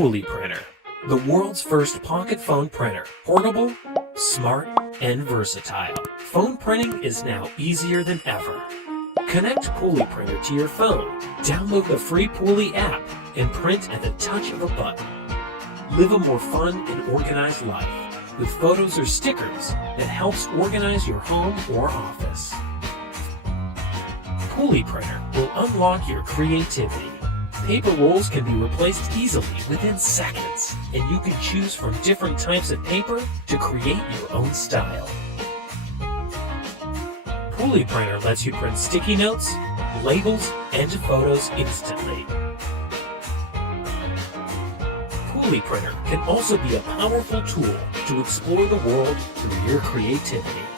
Poolie Printer, the world's first pocket phone printer. Portable, smart, and versatile. Phone printing is now easier than ever. Connect Poolie Printer to your phone, download the free Poolie app, and print at the touch of a button. Live a more fun and organized life with photos or stickers that helps organize your home or office. Poolie Printer will unlock your creativity. Paper rolls can be replaced easily within seconds, and you can choose from different types of paper to create your own style. Poolie Printer lets you print sticky notes, labels, and photos instantly. Poolie Printer can also be a powerful tool to explore the world through your creativity.